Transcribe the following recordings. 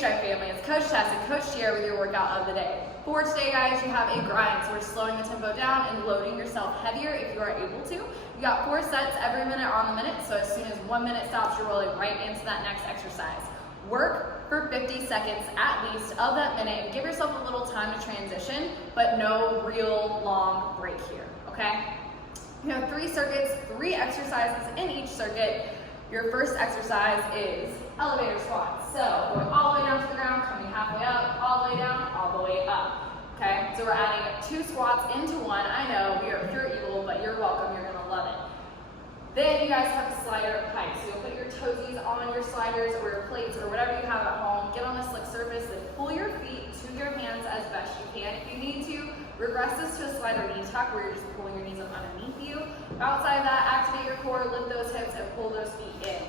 Stripe family, it's Coach Tess and Coach Tier with your workout of the day. For today, guys, you have a grind, so we're slowing the tempo down and loading yourself heavier if you are able to. You got 4 sets every minute on the minute, so as soon as 1 minute stops, you're rolling right into that next exercise. Work for 50 seconds at least of that minute, and give yourself a little time to transition, but no real long break here, okay? You have 3 circuits, 3 exercises in each circuit. Your first exercise is elevator squats. So going all the way down to the ground, coming halfway up, all the way down, all the way up. Okay, so we're adding 2 squats into 1. I know we are pure evil, but you're welcome, you're gonna love it. Then you guys have slider pikes. So you'll put your toesies on your sliders or your plates or whatever you have at home. Get on a slick surface, then pull your feet to your hands as best you can. If you need to, regress this to a slider knee tuck where you're just pulling your knees up underneath you. Outside of that, activate your core, lift those hips, and pull those feet in.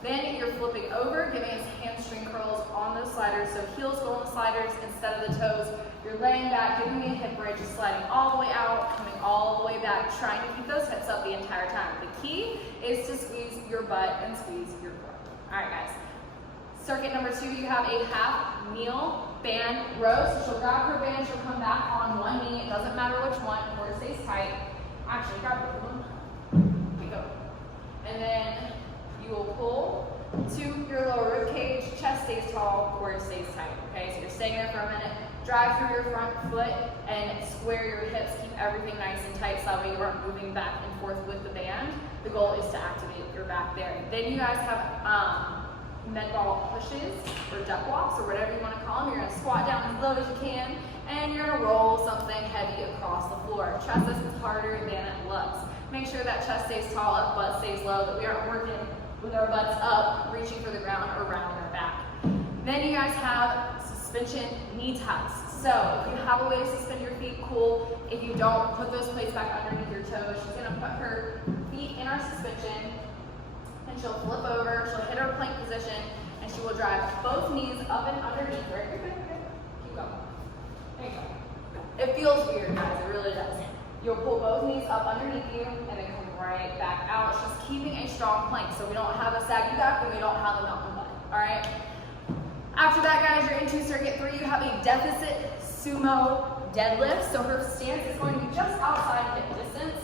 Then you're flipping over, giving us hamstring curls on those sliders. So heels go on the sliders instead of the toes. You're laying back, giving me a hip bridge, just sliding all the way out, coming all the way back, trying to keep those hips up the entire time. The key is to squeeze your butt and squeeze your core. All right, guys. Circuit number 2, you have a half kneel band row. So she'll grab her band, she'll come back on one knee. It doesn't matter which one, core stays tight. Actually, grab both of them. Here we go. And then you will pull to your lower rib cage, chest stays tall, core stays tight. Okay, so you're staying there for a minute. Drive through your front foot and square your hips. Keep everything nice and tight so that way you aren't moving back and forth with the band. The goal is to activate your back there. Then you guys have med ball pushes or duck walks or whatever you want to call them. You're going to squat down as low as you can and you're going to roll something heavy across the floor. Trust this is harder than it looks. Make sure that chest stays tall, up, butt stays low, that we aren't working with our butts up, reaching for the ground or rounding our back. Then you guys have suspension knee tucks. So if you have a way to suspend your feet, cool. If you don't, put those plates back underneath your toes. She's going to put her feet in our suspension and she'll flip over, she'll hit her plank position, and she will drive both knees up and underneath her. Keep going. There you go. It feels weird, guys, it really does. You'll pull both knees up underneath you and then come right back out. She's keeping a strong plank, so we don't have a saggy back and we don't have a mountain butt, all right? After that, guys, you're into circuit 3. You have a deficit sumo deadlift. So her stance is going to be just outside hip distance.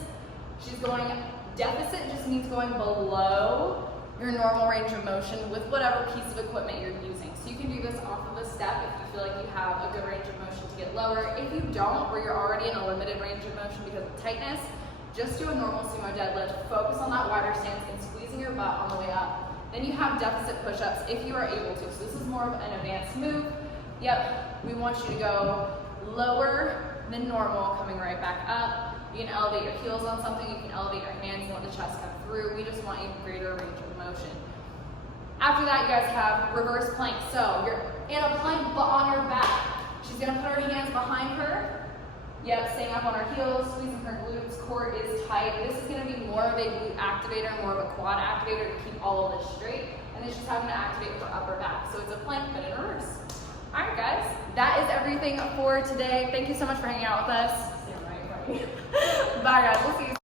She's going deficit just means going below your normal range of motion with whatever piece of equipment you're using. So you can do this off of a step if you feel like you have a good range of motion to get lower. If you don't, or you're already in a limited range of motion because of tightness, just do a normal sumo deadlift. Focus on that wider stance and squeezing your butt on the way up. Then you have deficit push-ups if you are able to. So this is more of an advanced move. Yep, we want you to go lower than normal, coming right back up. You can elevate your heels on something, you can elevate your hands and let the chest come through. We just want a greater range of motion. After that, you guys have reverse plank. So you're in a plank but on your back. She's gonna put her hands behind her. Yep, staying up on her heels, squeezing her glutes, core is tight. This is gonna be more of a glute activator, more of a quad activator to keep all of this straight. And then she's having to activate her upper back. So it's a plank but in reverse. All right, guys, that is everything for today. Thank you so much for hanging out with us. Bye, guys. We'll see you.